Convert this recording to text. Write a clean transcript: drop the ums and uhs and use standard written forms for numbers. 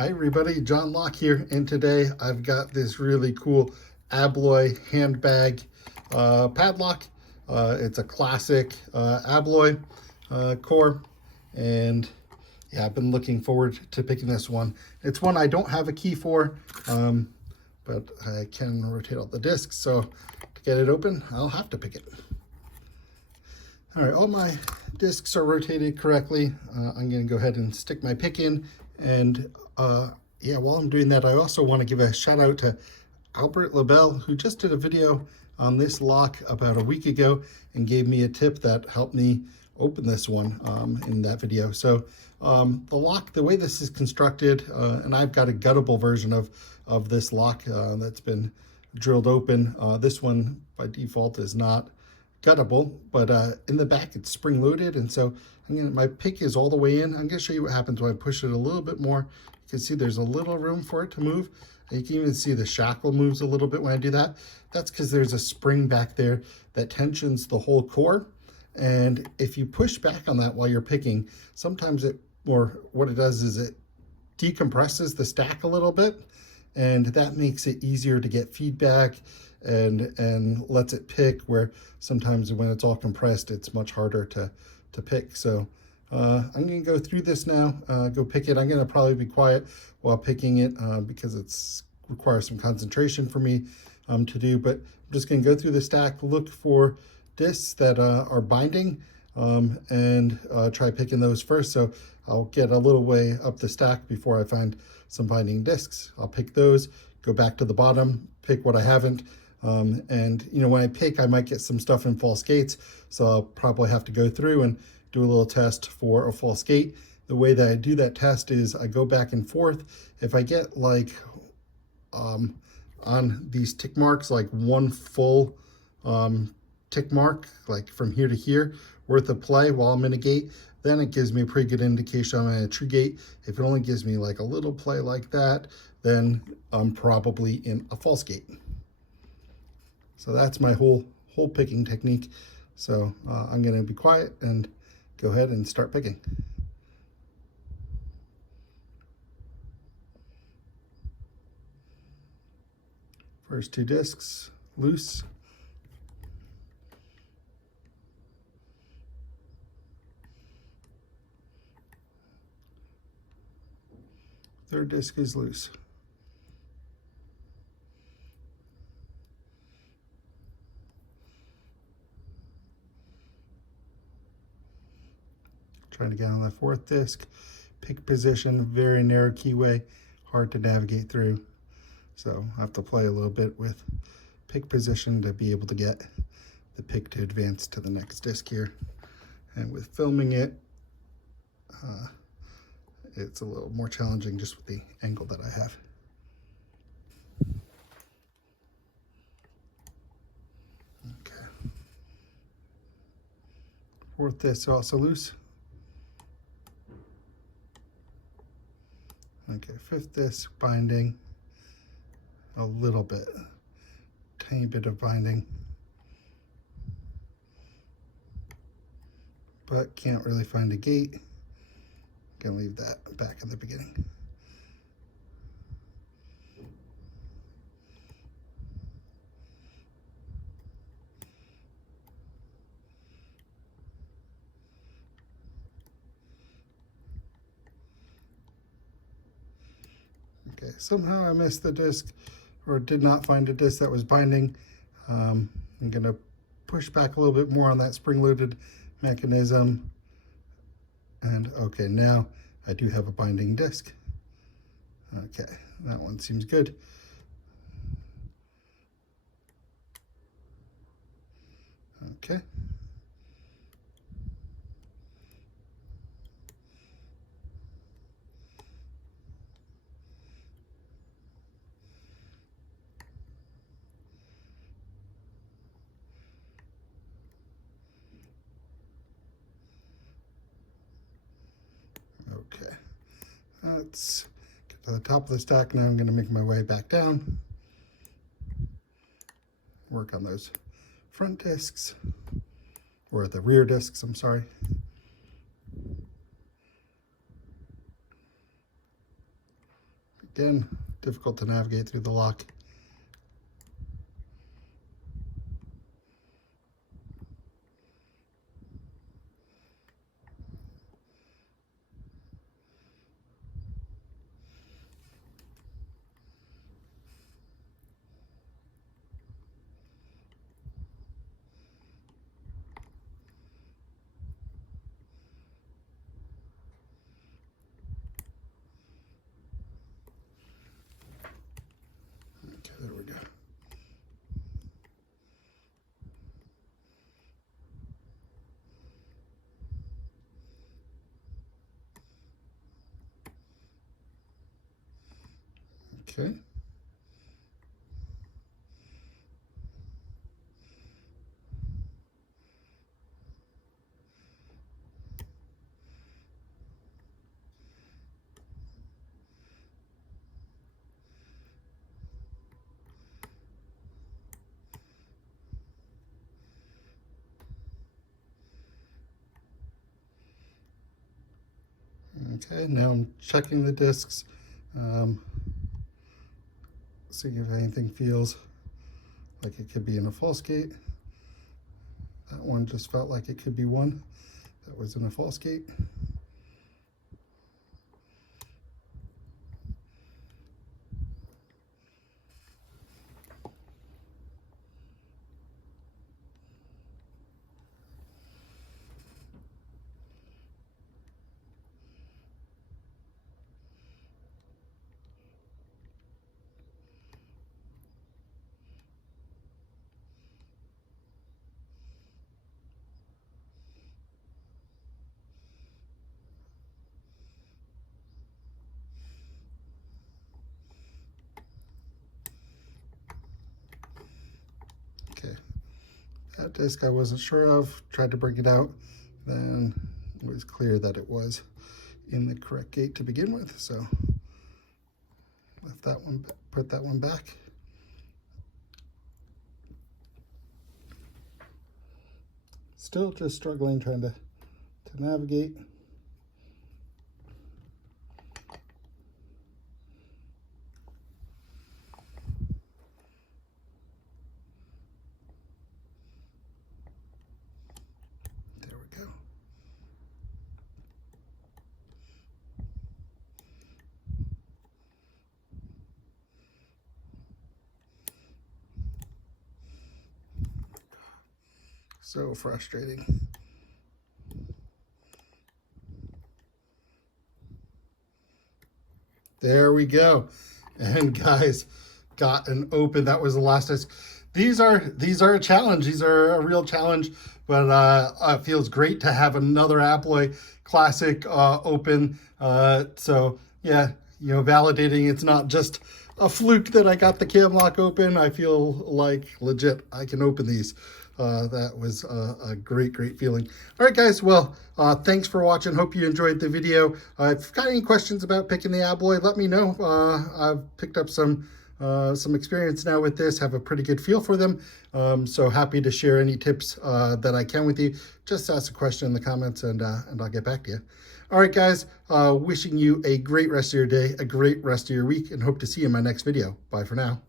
Hi everybody, John Locke here, and today I've got this really cool Abloy handbag padlock. It's a classic Abloy core, and yeah, I've been looking forward to picking this one. It's one I don't have a key for, but I can rotate all the discs, so to get it open, I'll have to pick it. All right, all my discs are rotated correctly. I'm gonna go ahead and stick my pick in, and yeah, while I'm doing that, I also want to give a shout out to Albert LaBelle, who just did a video on this lock about a week ago and gave me a tip that helped me open this one in that video. So the lock, the way this is constructed, and I've got a guttable version of this lock that's been drilled open. This one by default is not guttable, but in the back it's spring loaded, and so my pick is all the way in. I'm gonna show you what happens when I push it a little bit more. You can see there's a little room for it to move. And you can even see the shackle moves a little bit when I do that. That's because there's a spring back there that tensions the whole core. And if you push back on that while you're picking, sometimes what it does is it decompresses the stack a little bit, and that makes it easier to get feedback and lets it pick, where sometimes when it's all compressed, it's much harder to pick. So I'm gonna go through this now, go pick it. I'm gonna probably be quiet while picking it because it's requires some concentration for me to do, but I'm just gonna go through the stack, look for discs that are binding, and try picking those first. So I'll get a little way up the stack before I find some binding discs. I'll pick those, go back to the bottom, pick what I haven't, and when I pick, I might get some stuff in false gates, so I'll probably have to go through and do a little test for a false gate. The way that I do that test is I go back and forth. If I get like on these tick marks, like one full tick mark, like from here to here worth of play while I'm in a gate, then it gives me a pretty good indication I'm in a true gate. If it only gives me like a little play like that, then I'm probably in a false gate. So that's my whole picking technique. So I'm gonna be quiet and go ahead and start picking. First two discs, loose. Third disc is loose. Trying to get on the fourth disc. Pick position, very narrow keyway, hard to navigate through. So I have to play a little bit with pick position to be able to get the pick to advance to the next disc here. And with filming it, it's a little more challenging just with the angle that I have. Okay. Fourth disc also loose. Okay, fifth disc binding, a little bit, tiny bit of binding, but can't really find a gate. Gonna leave that back at the beginning. Okay, somehow I missed the disc, or did not find a disc that was binding. I'm gonna push back a little bit more on that spring-loaded mechanism. And okay, now I do have a binding disc. Okay, that one seems good. Okay. Okay, let's get to the top of the stack. Now I'm going to make my way back down, work on those front discs, or the rear discs, I'm sorry. Again, difficult to navigate through the lock. Okay, there we go. Okay. Okay, now I'm checking the discs, seeing if anything feels like it could be in a false gate. That one just felt like it could be one that was in a false gate. Okay, that disc I wasn't sure of, tried to bring it out, then it was clear that it was in the correct gate to begin with, so left that one, put that one back. Still just struggling trying to navigate. There we go. So frustrating. There we go. And guys, got an open. That was the last disc. These are a challenge. These are a real challenge, but it feels great to have another Abloy classic open. So yeah, you know, validating it's not just a fluke that I got the cam lock open. I feel like legit I can open these. That was a great feeling. All right, guys. Well, thanks for watching. Hope you enjoyed the video. If you've got any questions about picking the Abloy, let me know. I've picked up some experience now with this, have a pretty good feel for them. So happy to share any tips that I can with you. Just ask a question in the comments and I'll get back to you. All right, guys. Wishing you a great rest of your day, a great rest of your week, and hope to see you in my next video. Bye for now.